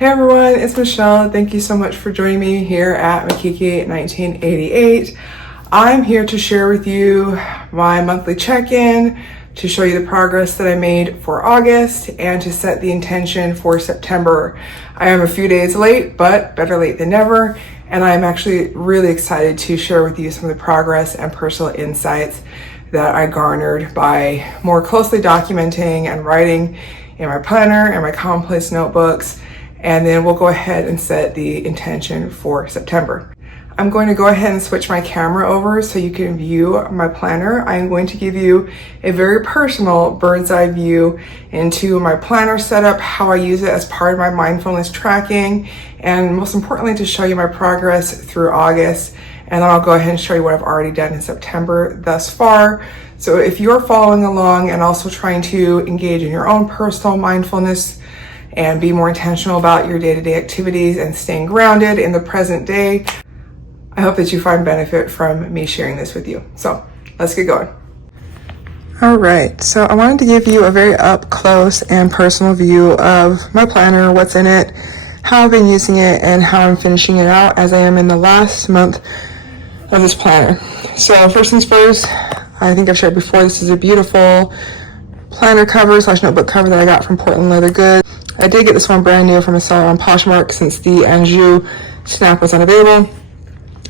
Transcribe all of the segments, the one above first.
Hey everyone, it's Michelle. Thank you so much for joining me here at Makiki 1988. I'm here to share with you my monthly check-in, to show you the progress that I made for August, and to set the intention for September. I am a few days late, but better late than never, and I'm actually really excited to share with you some of the progress and personal insights that I garnered by more closely documenting and writing in my planner and my commonplace notebooks. And then we'll go ahead and set the intention for September. I'm going to go ahead and switch my camera over so you can view my planner. I'm going to give you a very personal bird's eye view into my planner setup, how I use it as part of my mindfulness tracking, and most importantly, to show you my progress through August. And then I'll go ahead and show you what I've already done in September thus far. So if you're following along and also trying to engage in your own personal mindfulness and be more intentional about your day-to-day activities and staying grounded in the present day, I hope that you find benefit from me sharing this with you. So let's get going. All right, so I wanted to give you a very up close and personal view of my planner, what's in it, how I've been using it, and how I'm finishing it out as I am in the last month of this planner. So first things first, I think I've shared before, this is a beautiful planner cover / notebook cover that I got from Portland Leather Goods. I did get this one brand new from a seller on Poshmark since the Anjou snap was unavailable.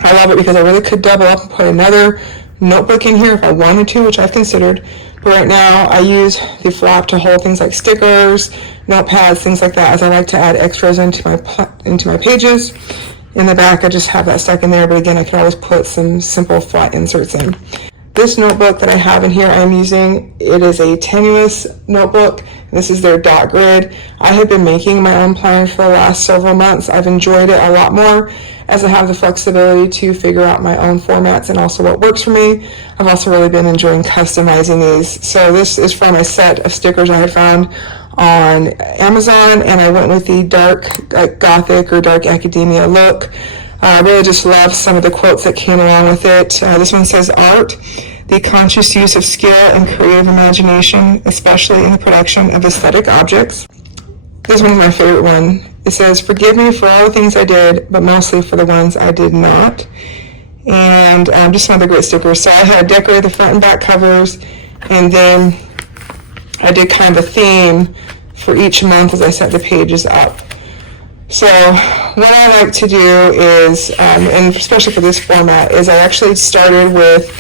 I love it because I really could double up and put another notebook in here if I wanted to, which I've considered. But right now I use the flap to hold things like stickers, notepads, things like that, as I like to add extras into my pages. In the back I just have that stuck in there, but again I can always put some simple flat inserts in. This notebook that I have in here I'm using, it is a tenuous notebook. This is their dot grid. I have been making my own plan for the last several months. I've enjoyed it a lot more as I have the flexibility to figure out my own formats and also what works for me. I've also really been enjoying customizing these. So this is from a set of stickers I had found on Amazon, and I went with the dark gothic or dark academia look. I really just love some of the quotes that came along with it. This one says, "Art, the conscious use of skill and creative imagination, especially in the production of aesthetic objects." This one's my favorite one. It says, "Forgive me for all the things I did, but mostly for the ones I did not." And just some other great stickers. So I had decorated the front and back covers, and then I did kind of a theme for each month as I set the pages up. So what I like to do is, and especially for this format, is I actually started with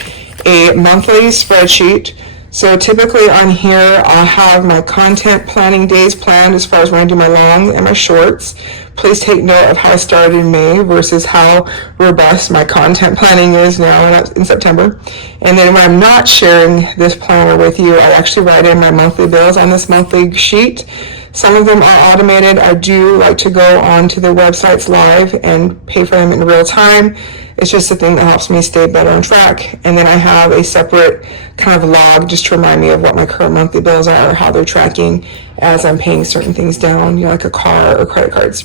a monthly spreadsheet. So typically on here I'll have my content planning days planned as far as when I do my long and my shorts. Please take note of how I started in May versus how robust my content planning is now in September. And then when I'm not sharing this planner with you, I actually write in my monthly bills on this monthly sheet. Some of them are automated. I do like to go onto their websites live and pay for them in real time. It's just a thing that helps me stay better on track. And then I have a separate kind of log just to remind me of what my current monthly bills are, or how they're tracking as I'm paying certain things down, you know, like a car or credit cards.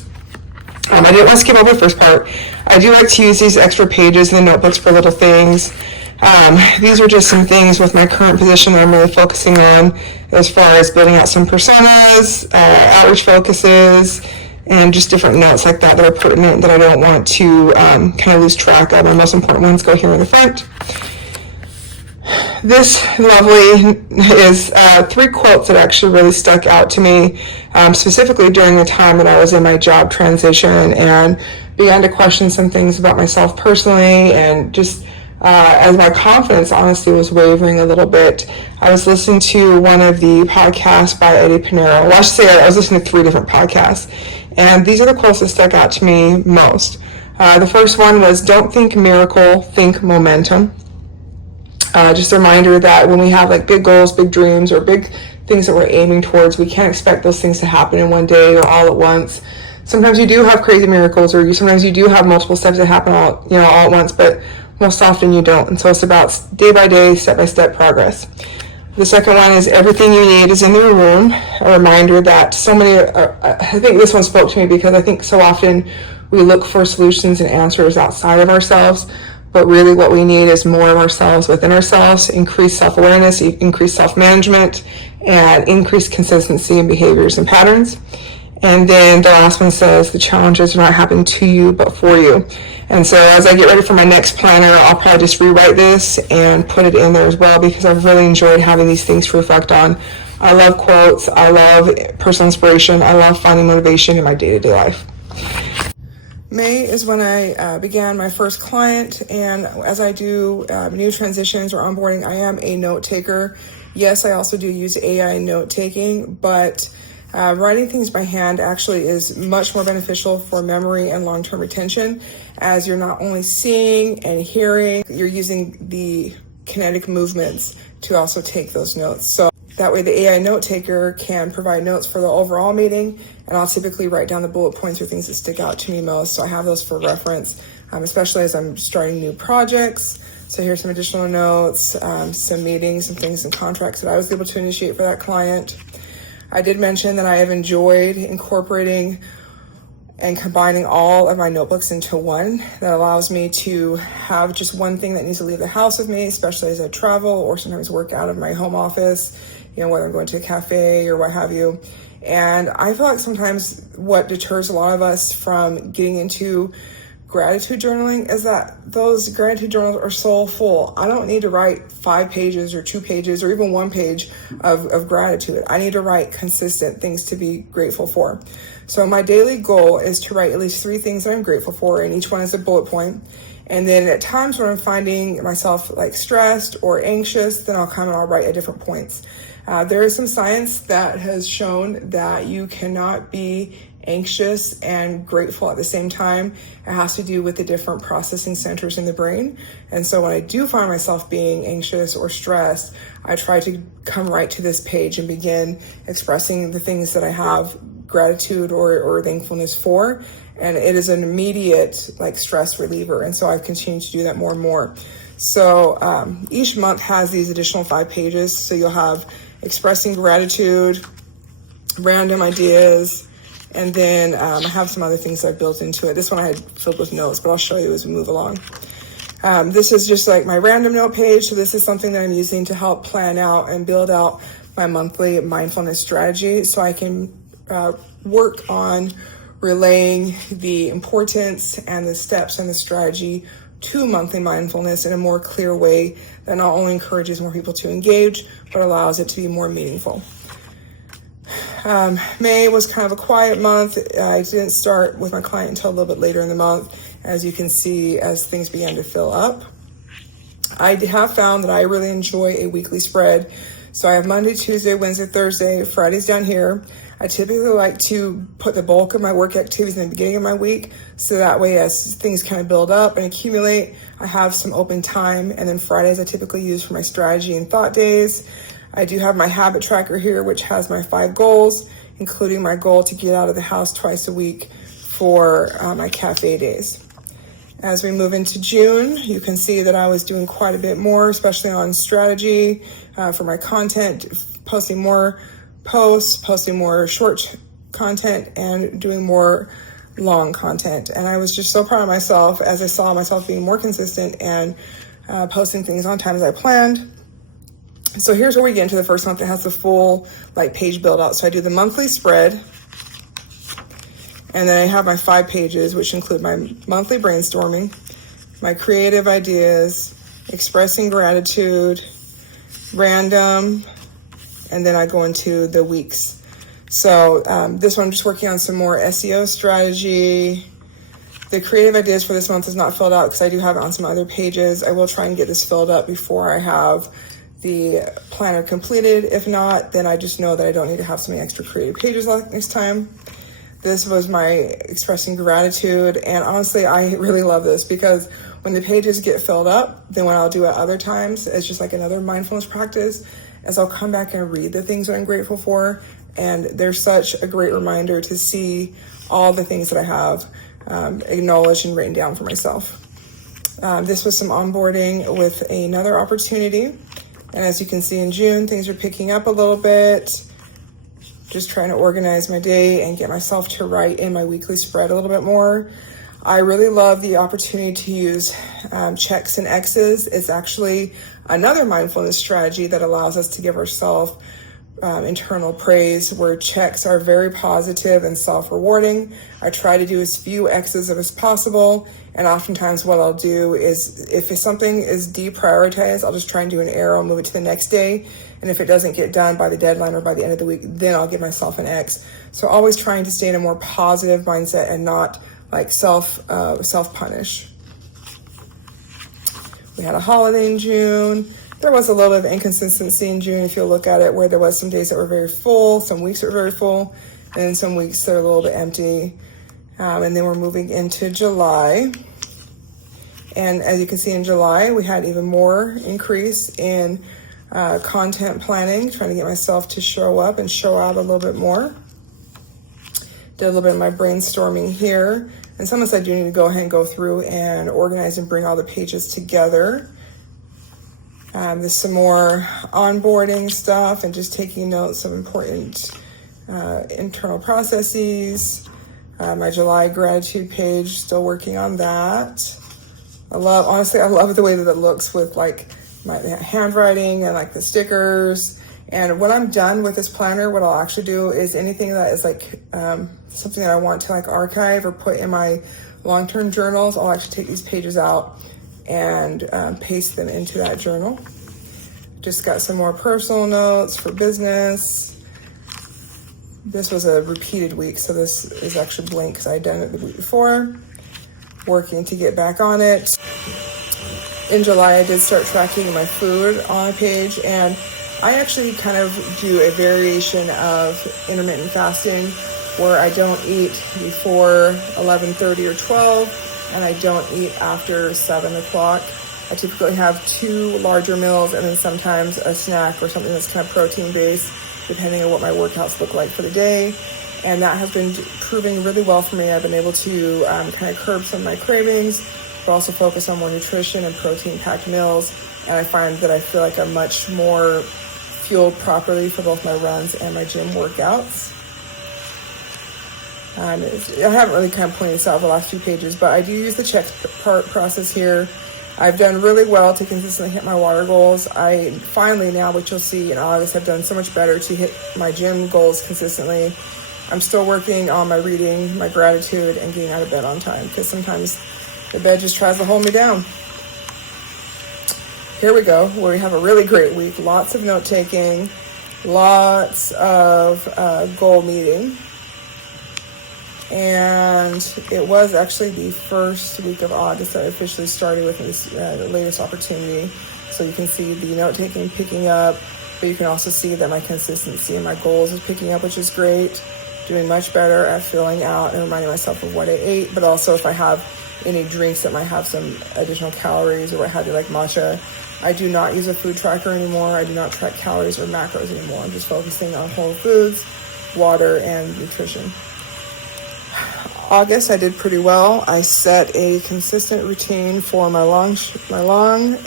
I didn't want to skip over the first part. I do like to use these extra pages in the notebooks for little things. These are just some things with my current position that I'm really focusing on as far as building out some personas, outreach focuses, and just different notes like that are pertinent that I don't want to kind of lose track of. The most important ones go here in the front. This lovely is 3 quotes that actually really stuck out to me, specifically during the time that I was in my job transition and began to question some things about myself personally, and just as my confidence honestly was wavering a little bit. I was listening to one of the podcasts by Eddie Pinero. Well, I should say I was listening to 3 different podcasts, and these are the quotes that stuck out to me most. The first one was, "Don't think miracle, think momentum." Just a reminder that when we have like big goals, big dreams, or big things that we're aiming towards, we can't expect those things to happen in one day or all at once. Sometimes you do have crazy miracles, or sometimes you do have multiple steps that happen all at once, but most often you don't. And so it's about day by day, step by step progress. The second one is, "Everything you need is in the room." A reminder that so many, I think this one spoke to me because I think so often we look for solutions and answers outside of ourselves, but really what we need is more of ourselves within ourselves, increased self-awareness, increased self-management, and increased consistency in behaviors and patterns. And then the last one says, the challenges are not happening to you, but for you. And so as I get ready for my next planner, I'll probably just rewrite this and put it in there as well, because I've really enjoyed having these things to reflect on. I love quotes. I love personal inspiration. I love finding motivation in my day-to-day life. May is when I began my first client, and as I do new transitions or onboarding, I am a note taker. Yes, I also do use AI note taking, but writing things by hand actually is much more beneficial for memory and long-term retention, as you're not only seeing and hearing, you're using the kinetic movements to also take those notes. So that way the AI note taker can provide notes for the overall meeting, and I'll typically write down the bullet points or things that stick out to me most. So I have those for reference, especially as I'm starting new projects. So here's some additional notes, some meetings, some things and contracts that I was able to initiate for that client. I did mention that I have enjoyed incorporating and combining all of my notebooks into one. That allows me to have just one thing that needs to leave the house with me, especially as I travel or sometimes work out of my home office, whether I'm going to a cafe or what have you. And I feel like sometimes what deters a lot of us from getting into gratitude journaling is that those gratitude journals are so full. I don't need to write 5 pages or 2 pages or even 1 page of gratitude. I need to write consistent things to be grateful for. So my daily goal is to write at least 3 things that I'm grateful for, and each one is a bullet point. And then at times when I'm finding myself like stressed or anxious, then I'll write at different points. There is some science that has shown that you cannot be anxious and grateful at the same time. It has to do with the different processing centers in the brain. And so when I do find myself being anxious or stressed, I try to come right to this page and begin expressing the things that I have gratitude or thankfulness for. And it is an immediate stress reliever. And so I've continued to do that more and more. So each month has these additional 5 pages. So you'll have expressing gratitude, random ideas, and then I have some other things I've built into it. This one I had filled with notes, but I'll show you as we move along. This is just like my random note page. So this is something that I'm using to help plan out and build out my monthly mindfulness strategy, so I can work on relaying the importance and the steps and the strategy to monthly mindfulness in a more clear way that not only encourages more people to engage, but allows it to be more meaningful. May was kind of a quiet month. I didn't start with my client until a little bit later in the month, as you can see, as things began to fill up. I have found that I really enjoy a weekly spread. So I have Monday, Tuesday, Wednesday, Thursday, Fridays down here. I typically like to put the bulk of my work activities in the beginning of my week, so that way as things kind of build up and accumulate, I have some open time. And then Fridays I typically use for my strategy and thought days. I do have my habit tracker here, which has my 5 goals, including my goal to get out of the house twice a week for my cafe days. As we move into June, you can see that I was doing quite a bit more, especially on strategy for my content, posting more posts, posting more short content, and doing more long content. And I was just so proud of myself as I saw myself being more consistent and posting things on time as I planned. So here's where we get into the first month that has the full page build out. So I do the monthly spread, and then I have my 5 pages, which include my monthly brainstorming, my creative ideas, expressing gratitude, random, and then I go into the weeks. So this one I'm just working on some more SEO strategy. The creative ideas for this month is not filled out because I do have it on some other pages. I will try and get this filled up before I have the planner completed. If not, then I just know that I don't need to have so many extra creative pages next time. This was my expressing gratitude, and honestly, I really love this because when the pages get filled up, then what I'll do at other times is just like another mindfulness practice, is I'll come back and read the things that I'm grateful for, and they're such a great reminder to see all the things that I have acknowledged and written down for myself. This was some onboarding with another opportunity. And as you can see in June, things are picking up a little bit. Just trying to organize my day and get myself to write in my weekly spread a little bit more. I really love the opportunity to use checks and X's. It's actually another mindfulness strategy that allows us to give ourselves internal praise, where checks are very positive and self-rewarding. I try to do as few X's as possible, and oftentimes what I'll do is, if something is deprioritized, I'll just try and do an arrow, move it to the next day, and if it doesn't get done by the deadline or by the end of the week, then I'll give myself an X. So always trying to stay in a more positive mindset and not like self-punish. We had a holiday in June. There was a little bit of inconsistency in June, if you'll look at it, where there was some days that were very full, some weeks that were very full, and some weeks that are a little bit empty. And then we're moving into July. And as you can see in July, we had even more increase in content planning, trying to get myself to show up and show out a little bit more. Did a little bit of my brainstorming here. And sometimes I do need to go ahead and go through and organize and bring all the pages together. There's some more onboarding stuff and just taking notes of important internal processes. My July gratitude page, still working on that. Honestly, I love the way that it looks with like my handwriting and like the stickers. And when I'm done with this planner, what I'll actually do is anything that is like something that I want to like archive or put in my long-term journals, I'll actually take these pages out and paste them into that journal. Just got some more personal notes for business. This was a repeated week, so this is actually blank because I had done it the week before. Working to get back on it. In July, I did start tracking my food on a page, and I actually kind of do a variation of intermittent fasting where I don't eat before 11:30 or 12. And I don't eat after 7 o'clock. I typically have 2 larger meals and then sometimes a snack or something that's kind of protein based, depending on what my workouts look like for the day. And that has been proving really well for me. I've been able to kind of curb some of my cravings, but also focus on more nutrition and protein packed meals. And I find that I feel like I'm much more fueled properly for both my runs and my gym workouts. I haven't really kind of pointed this out the last few pages, but I do use the check process here. I've done really well to consistently hit my water goals. I finally now, which you'll see in August, have done so much better to hit my gym goals consistently. I'm still working on my reading, my gratitude, and getting out of bed on time, because sometimes the bed just tries to hold me down. Here we go, where we have a really great week. Lots of note taking, lots of goal meeting. And it was actually the first week of August that I officially started with this latest opportunity. So you can see the note-taking picking up, but you can also see that my consistency and my goals is picking up, which is great. Doing much better at filling out and reminding myself of what I ate, but also if I have any drinks that might have some additional calories or what have you, like matcha. I do not use a food tracker anymore. I do not track calories or macros anymore. I'm just focusing on whole foods, water, and nutrition. August, I did pretty well. I set a consistent routine for my long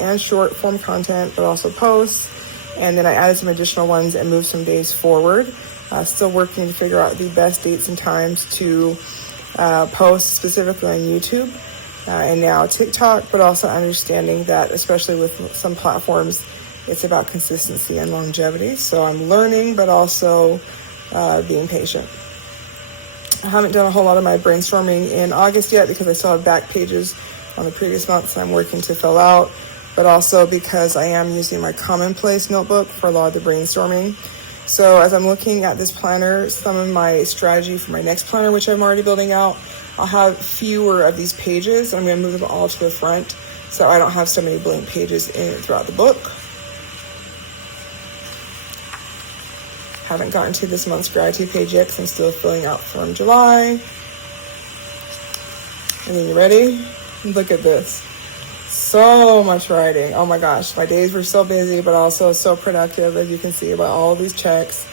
and short form content, but also posts. And then I added some additional ones and moved some days forward. Still working to figure out the best dates and times to post specifically on YouTube and now TikTok, but also understanding that, especially with some platforms, it's about consistency and longevity. So I'm learning, but also being patient. I haven't done a whole lot of my brainstorming in August yet because I still have back pages on the previous months I'm working to fill out, but also because I am using my commonplace notebook for a lot of the brainstorming. So as I'm looking at this planner, some of my strategy for my next planner, which I'm already building out, I'll have fewer of these pages. I'm going to move them all to the front so I don't have so many blank pages throughout the book. Haven't gotten to this month's gratitude page yet because I'm still filling out from July. And then you ready? Look at this. So much writing. Oh my gosh, my days were so busy, but also so productive, as you can see about all of these checks.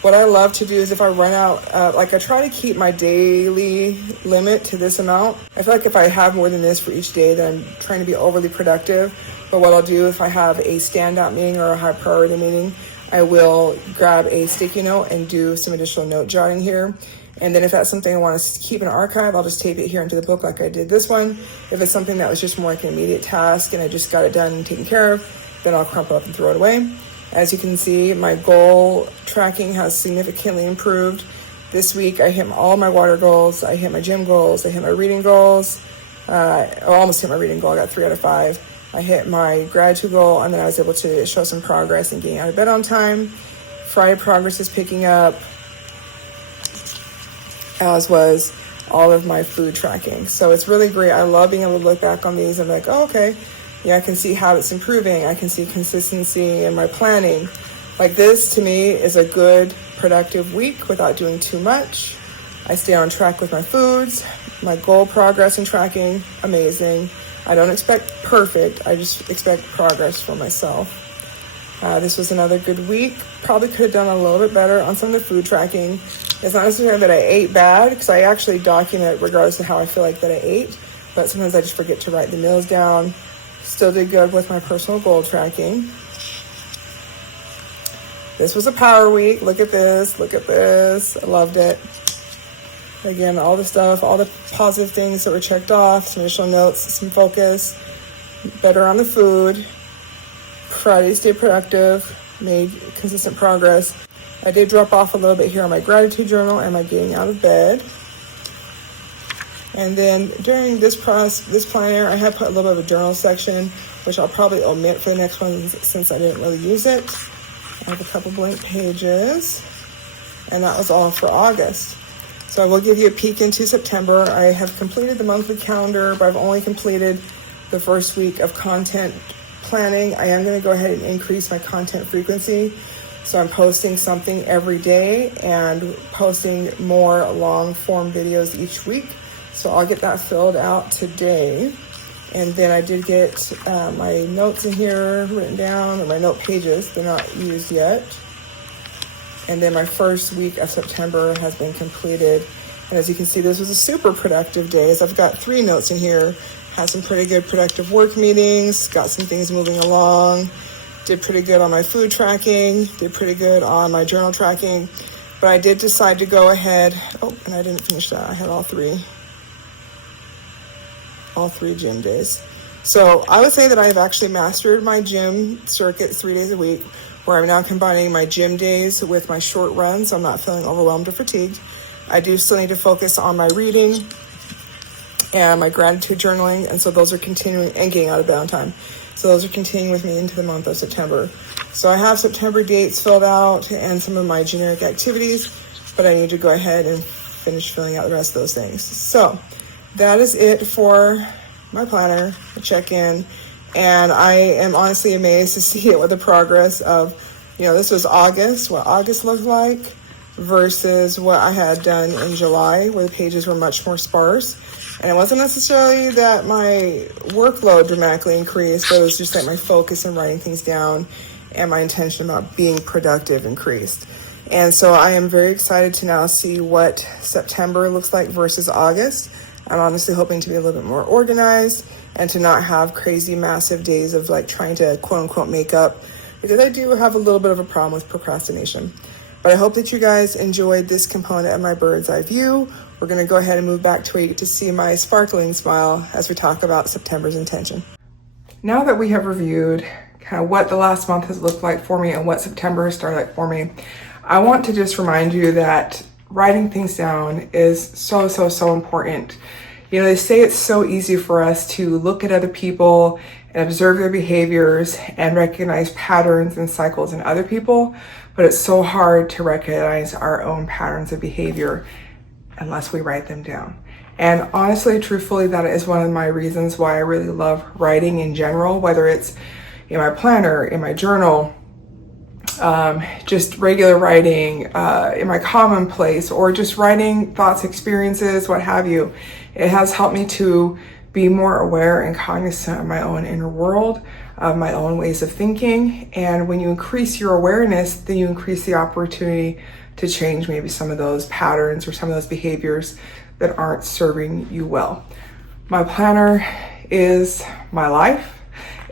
What I love to do is if I run out, I try to keep my daily limit to this amount. I feel like if I have more than this for each day, then I'm trying to be overly productive. But what I'll do if I have a standout meeting or a high priority meeting, I will grab a sticky note and do some additional note jotting here. And then if that's something I want to keep in an archive, I'll just tape it here into the book like I did this one. If it's something that was just more like an immediate task and I just got it done and taken care of, then I'll crumple up and throw it away. As you can see, my goal tracking has significantly improved. This week I hit all my water goals, I hit my gym goals, I hit my reading goals. I almost hit my reading goal, I got 3 out of 5. I hit my gratitude goal, and then I was able to show some progress in getting out of bed on time. Friday progress is picking up, as was all of my food tracking. So it's really great. I love being able to look back on these and be like, oh, okay, yeah, I can see habits improving. I can see consistency in my planning. Like, this to me is a good, productive week without doing too much. I stay on track with my foods. My goal progress and tracking, amazing. I don't expect perfect. I just expect progress for myself. This was another good week. Probably could have done a little bit better on some of the food tracking. It's not necessarily that I ate bad, because I actually document regardless of how I feel like that I ate, but sometimes I just forget to write the meals down. Still did good with my personal goal tracking. This was a power week. Look at this. Look at this. I loved it. Again, all the stuff, all the positive things that were checked off, some additional notes, some focus, better on the food. Friday, stay productive, made consistent progress. I did drop off a little bit here on my gratitude journal and my getting out of bed. And then during this planner, I have put a little bit of a journal section, which I'll probably omit for the next one since I didn't really use it. I have a couple blank pages, and that was all for August. So I will give you a peek into September. I have completed the monthly calendar, but I've only completed the first week of content planning. I am going to go ahead and increase my content frequency. So I'm posting something every day and posting more long form videos each week. So I'll get that filled out today. And then I did get my notes in here written down, or my note pages. They're not used yet. And then my first week of September has been completed. And as you can see, this was a super productive day. As I've got 3 notes in here. Had some pretty good productive work meetings, got some things moving along, did pretty good on my food tracking, did pretty good on my journal tracking. But I did decide to go ahead. Oh, and I didn't finish that. I had all three gym days. So I would say that I've actually mastered my gym circuit 3 days a week, where I'm now combining my gym days with my short runs, so I'm not feeling overwhelmed or fatigued. I do still need to focus on my reading and my gratitude journaling, and so those are continuing, and getting out of bed on time. So those are continuing with me into the month of September. So I have September dates filled out and some of my generic activities, but I need to go ahead and finish filling out the rest of those things. So that is it for my planner, the check-in, and I am honestly amazed to see it with the progress of, this was August, what August looked like versus what I had done in July, where the pages were much more sparse. And it wasn't necessarily that my workload dramatically increased, but it was just that my focus in writing things down and my intention about being productive increased. And so I am very excited to now see what September looks like versus August. I'm honestly hoping to be a little bit more organized and to not have crazy massive days of trying to quote unquote make up, because I do have a little bit of a problem with procrastination. But I hope that you guys enjoyed this component of my bird's eye view. We're going to go ahead and move back to where you get to see my sparkling smile as we talk about September's intention. Now that we have reviewed kind of what the last month has looked like for me and what September has started like for me, I want to just remind you that writing things down is so, so, so important. They say it's so easy for us to look at other people and observe their behaviors and recognize patterns and cycles in other people, but it's so hard to recognize our own patterns of behavior unless we write them down. And honestly, truthfully, that is one of my reasons why I really love writing in general, whether it's in my planner, in my journal, just regular writing, in my commonplace, or just writing thoughts, experiences, what have you. It has helped me to be more aware and cognizant of my own inner world, of my own ways of thinking. And when you increase your awareness, then you increase the opportunity to change maybe some of those patterns or some of those behaviors that aren't serving you well. My planner is my life.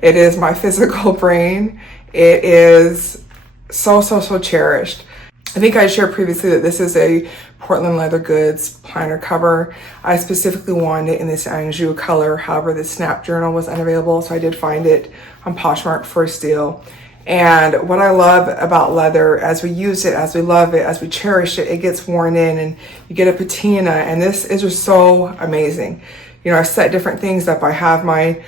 It is my physical brain. It is so, so, so cherished. I think I shared previously that this is a Portland Leather Goods planner cover. I specifically wanted it in this Anjou color. However, the Snap Journal was unavailable, so I did find it on Poshmark for a steal. And what I love about leather, as we use it, as we love it, as we cherish it, it gets worn in and you get a patina. And this is just so amazing. I set different things up. I have my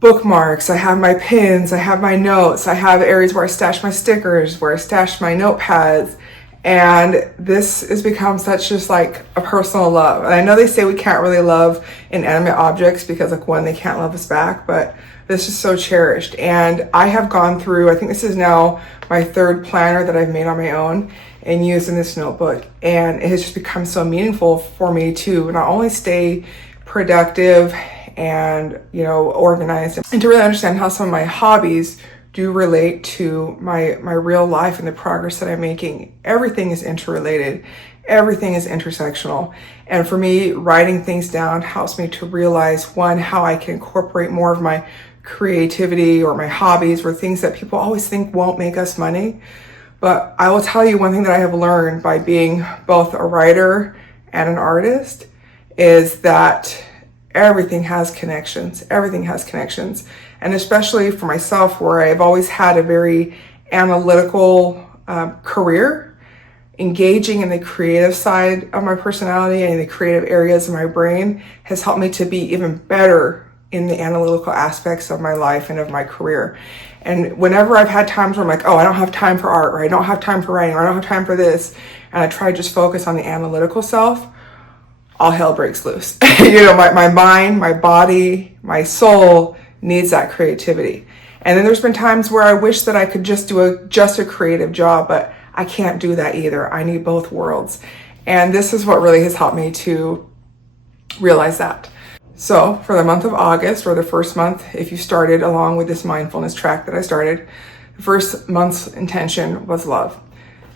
bookmarks, I have my pins, I have my notes, I have areas where I stash my stickers, where I stash my notepads. And this has become such just like a personal love. And I know they say we can't really love inanimate objects because like one, they can't love us back, but this is so cherished. And I have gone through, I think this is now my third planner that I've made on my own and used in this notebook. And it has just become so meaningful for me to not only stay productive and, organized, and to really understand how some of my hobbies do relate to my real life and the progress that I'm making. Everything is interrelated. Everything is intersectional. And for me, writing things down helps me to realize, one, how I can incorporate more of my creativity or my hobbies or things that people always think won't make us money. But I will tell you one thing that I have learned by being both a writer and an artist is that everything has connections. Everything has connections. And especially for myself, where I've always had a very analytical career, engaging in the creative side of my personality and the creative areas of my brain has helped me to be even better in the analytical aspects of my life and of my career. And whenever I've had times where I'm like, oh, I don't have time for art, or I don't have time for writing, or I don't have time for this, and I try to just focus on the analytical self, all hell breaks loose. My mind, my body, my soul needs that creativity. And then there's been times where I wish that I could just do a creative job, but I can't do that either. I need both worlds. And this is what really has helped me to realize that. So for the month of August, or the first month, if you started along with this mindfulness track that I started, the first month's intention was love.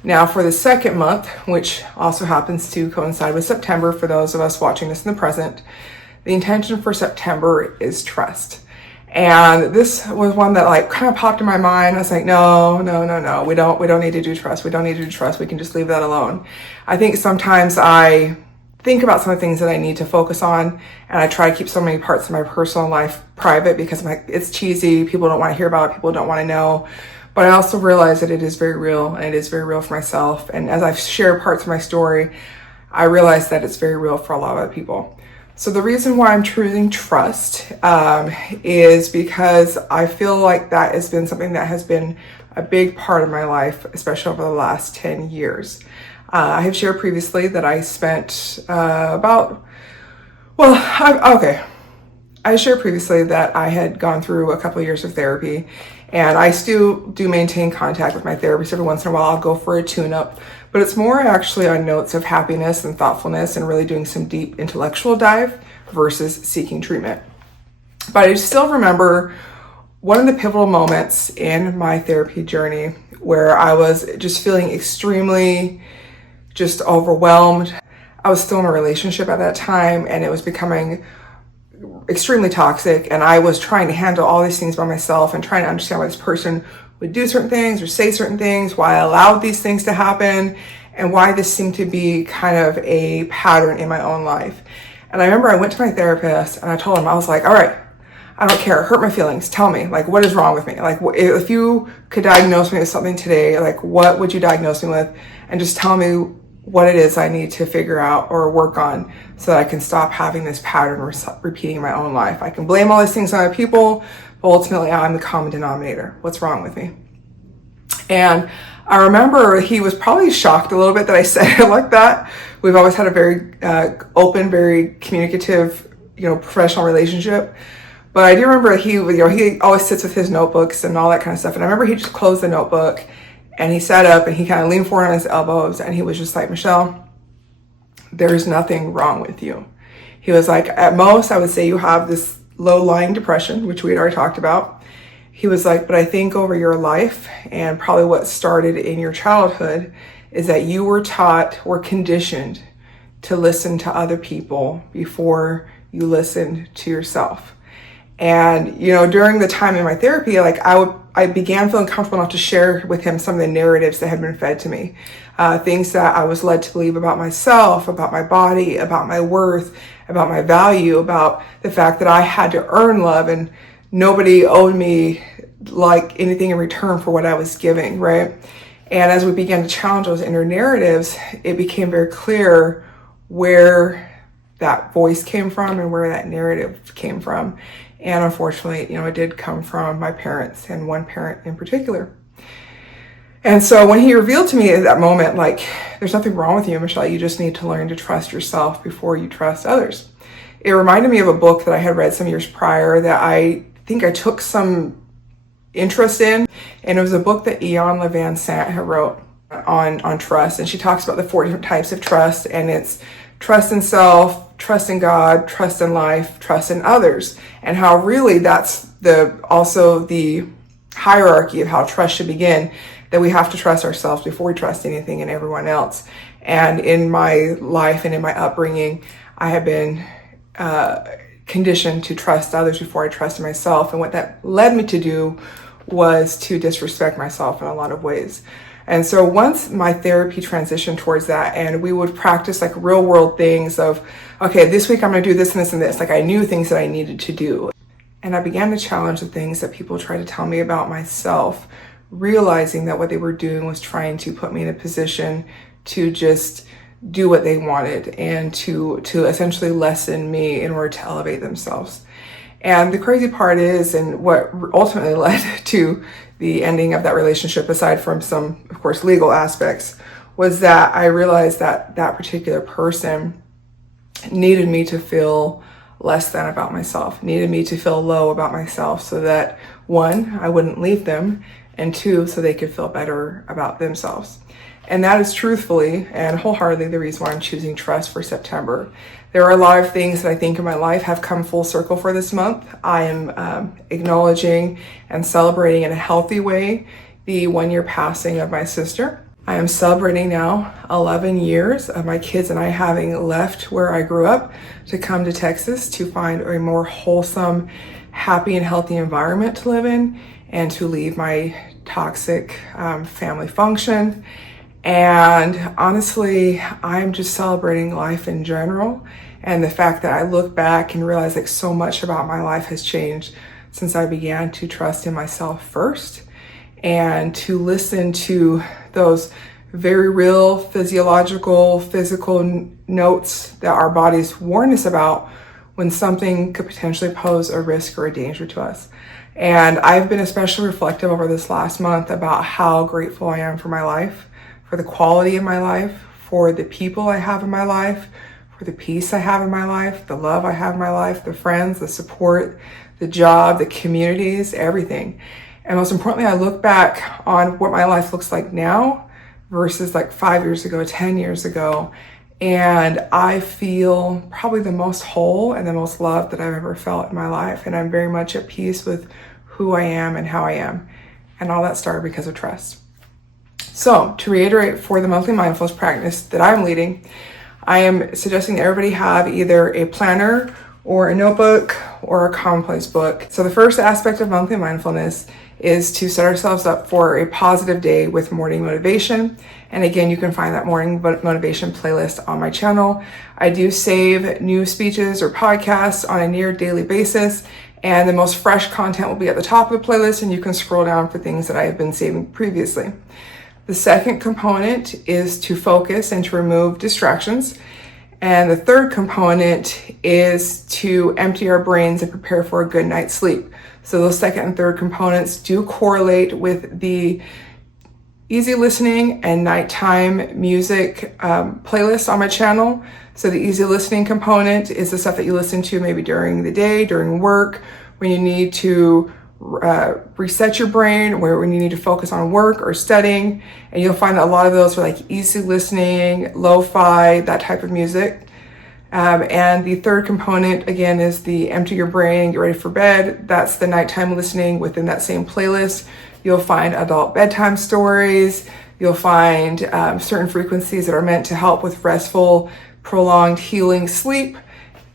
Now for the second month, which also happens to coincide with September for those of us watching this in the present, the intention for September is trust. And this was one that like kind of popped in my mind. I was like, no, we don't need to do trust. We don't need to do trust. We can just leave that alone. I think sometimes I think about some of the things that I need to focus on, and I try to keep so many parts of my personal life private because I'm like, it's cheesy. People don't want to hear about it. People don't want to know. But I also realize that it is very real, and it is very real for myself. And as I've shared parts of my story, I realize that it's very real for a lot of other people. So the reason why I'm choosing trust is because I feel like that has been something that has been a big part of my life, especially over the last 10 years. I have shared previously that I spent I shared previously that I had gone through a couple of years of therapy, and I still do maintain contact with my therapist every once in a while. I'll go for a tune-up, but it's more actually on notes of happiness and thoughtfulness and really doing some deep intellectual dive versus seeking treatment. But I still remember one of the pivotal moments in my therapy journey where I was just feeling extremely just overwhelmed. I was still in a relationship at that time, and it was becoming extremely toxic, and I was trying to handle all these things by myself and trying to understand why this person would do certain things or say certain things, why I allowed these things to happen, and why this seemed to be kind of a pattern in my own life. And I remember I went to my therapist and I told him, I was like, all right, I don't care, hurt my feelings, tell me, like, what is wrong with me? Like, if you could diagnose me with something today, like, what would you diagnose me with? And just tell me what it is I need to figure out or work on so that I can stop having this pattern repeating in my own life. I can blame all these things on other people, but ultimately I'm the common denominator. What's wrong with me? And I remember he was probably shocked a little bit that I said it like that. We've always had a very open, very communicative, professional relationship. But I do remember he always sits with his notebooks and all that kind of stuff. And I remember he just closed the notebook and he sat up and he kind of leaned forward on his elbows and he was just like, Michelle, there's nothing wrong with you. He was like, at most, I would say you have this low-lying depression, which we had already talked about. He was like, but I think over your life and probably what started in your childhood is that you were taught or conditioned to listen to other people before you listened to yourself. And, during the time in my therapy, like I began feeling comfortable enough to share with him some of the narratives that had been fed to me, things that I was led to believe about myself, about my body, about my worth, about my value, about the fact that I had to earn love and nobody owed me like anything in return for what I was giving, right? And as we began to challenge those inner narratives, it became very clear where that voice came from and where that narrative came from. And unfortunately, it did come from my parents, and one parent in particular. And so when he revealed to me at that moment, like, there's nothing wrong with you, Michelle, you just need to learn to trust yourself before you trust others. It reminded me of a book that I had read some years prior that I think I took some interest in. And it was a book that Ian Levan Sant had wrote on trust. And she talks about the 4 different types of trust. And it's trust in self, trust in God, trust in life, trust in others. And how really that's also the hierarchy of how trust should begin, that we have to trust ourselves before we trust anything and everyone else. And in my life and in my upbringing, I have been conditioned to trust others before I trusted myself. And what that led me to do was to disrespect myself in a lot of ways. And so once my therapy transitioned towards that, and we would practice like real world things of, okay, this week I'm going to do this and this and this. Like, I knew things that I needed to do. And I began to challenge the things that people tried to tell me about myself, realizing that what they were doing was trying to put me in a position to just do what they wanted and to essentially lessen me in order to elevate themselves. And the crazy part is, and what ultimately led to the ending of that relationship, aside from some, of course, legal aspects, was that I realized that that particular person needed me to feel less than about myself, needed me to feel low about myself, so that 1, I wouldn't leave them, and 2, so they could feel better about themselves. And that is truthfully and wholeheartedly the reason why I'm choosing trust for September. There are a lot of things that I think in my life have come full circle for this month. I am acknowledging and celebrating in a healthy way the 1-year passing of my sister. I am celebrating now 11 years of my kids and I having left where I grew up to come to Texas to find a more wholesome, happy, and healthy environment to live in, and to leave my toxic family function. And honestly, I'm just celebrating life in general, and the fact that I look back and realize like so much about my life has changed since I began to trust in myself first, and to listen to those very real physical notes that our bodies warn us about when something could potentially pose a risk or a danger to us. And I've been especially reflective over this last month about how grateful I am for my life, for the quality of my life, for the people I have in my life, for the peace I have in my life, the love I have in my life, the friends, the support, the job, the communities, everything. And most importantly, I look back on what my life looks like now versus like 5 years ago, 10 years ago. And I feel probably the most whole and the most loved that I've ever felt in my life. And I'm very much at peace with who I am and how I am. And all that started because of trust. So to reiterate, for the monthly mindfulness practice that I'm leading, I am suggesting that everybody have either a planner or a notebook or a commonplace book. So the first aspect of monthly mindfulness is to set ourselves up for a positive day with morning motivation. And again, you can find that morning motivation playlist on my channel. I do save new speeches or podcasts on a near daily basis, and the most fresh content will be at the top of the playlist, and you can scroll down for things that I have been saving previously. The second component is to focus and to remove distractions. And the third component is to empty our brains and prepare for a good night's sleep. So those second and third components do correlate with the easy listening and nighttime music playlist on my channel. So the easy listening component is the stuff that you listen to maybe during the day, during work, when you need to reset your brain, when you need to focus on work or studying. And you'll find that a lot of those are like easy listening, lo-fi, that type of music. And the third component, again, is the empty your brain, get ready for bed. That's the nighttime listening within that same playlist. You'll find adult bedtime stories. You'll find certain frequencies that are meant to help with restful, prolonged, healing sleep.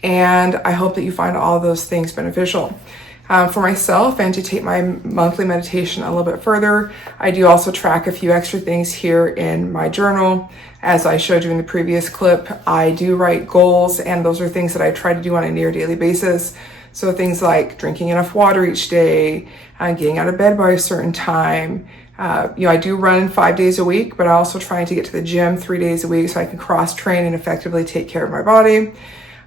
And I hope that you find all of those things beneficial. For myself, and to take my monthly meditation a little bit further, I do also track a few extra things here in my journal. As I showed you in the previous clip, I do write goals, and those are things that I try to do on a near daily basis. So things like drinking enough water each day, getting out of bed by a certain time. I do run 5 days a week, but I also try to get to the gym 3 days a week so I can cross train and effectively take care of my body.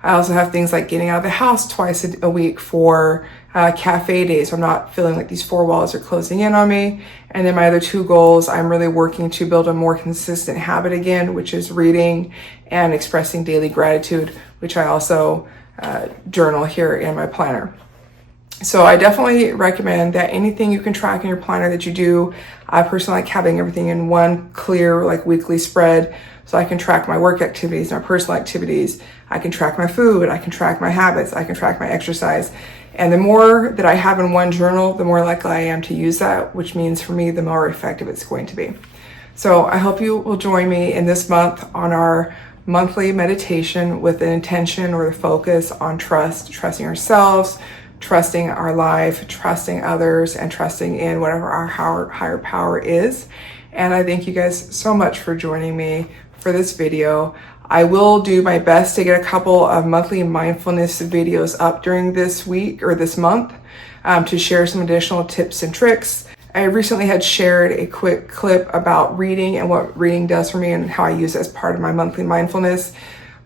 I also have things like getting out of the house twice a week for cafe days, so I'm not feeling like these four walls are closing in on me. And then my other two goals, I'm really working to build a more consistent habit again, which is reading and expressing daily gratitude, which I also journal here in my planner. So I definitely recommend that anything you can track in your planner that you do. I personally like having everything in one clear, like weekly spread, so I can track my work activities, my personal activities. I can track my food, I can track my habits, I can track my exercise. And the more that I have in one journal, the more likely I am to use that, which means for me, the more effective it's going to be. So I hope you will join me in this month on our monthly meditation with an intention or the focus on trusting ourselves, trusting our life, trusting others, and trusting in whatever our higher power is. And I thank you guys so much for joining me for this video. I will do my best to get a couple of monthly mindfulness videos up during this week or this month to share some additional tips and tricks. I recently had shared a quick clip about reading and what reading does for me and how I use it as part of my monthly mindfulness.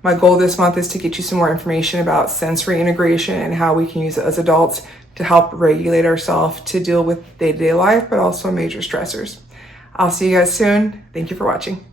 My goal this month is to get you some more information about sensory integration and how we can use it as adults to help regulate ourselves to deal with day-to-day life, but also major stressors. I'll see you guys soon. Thank you for watching.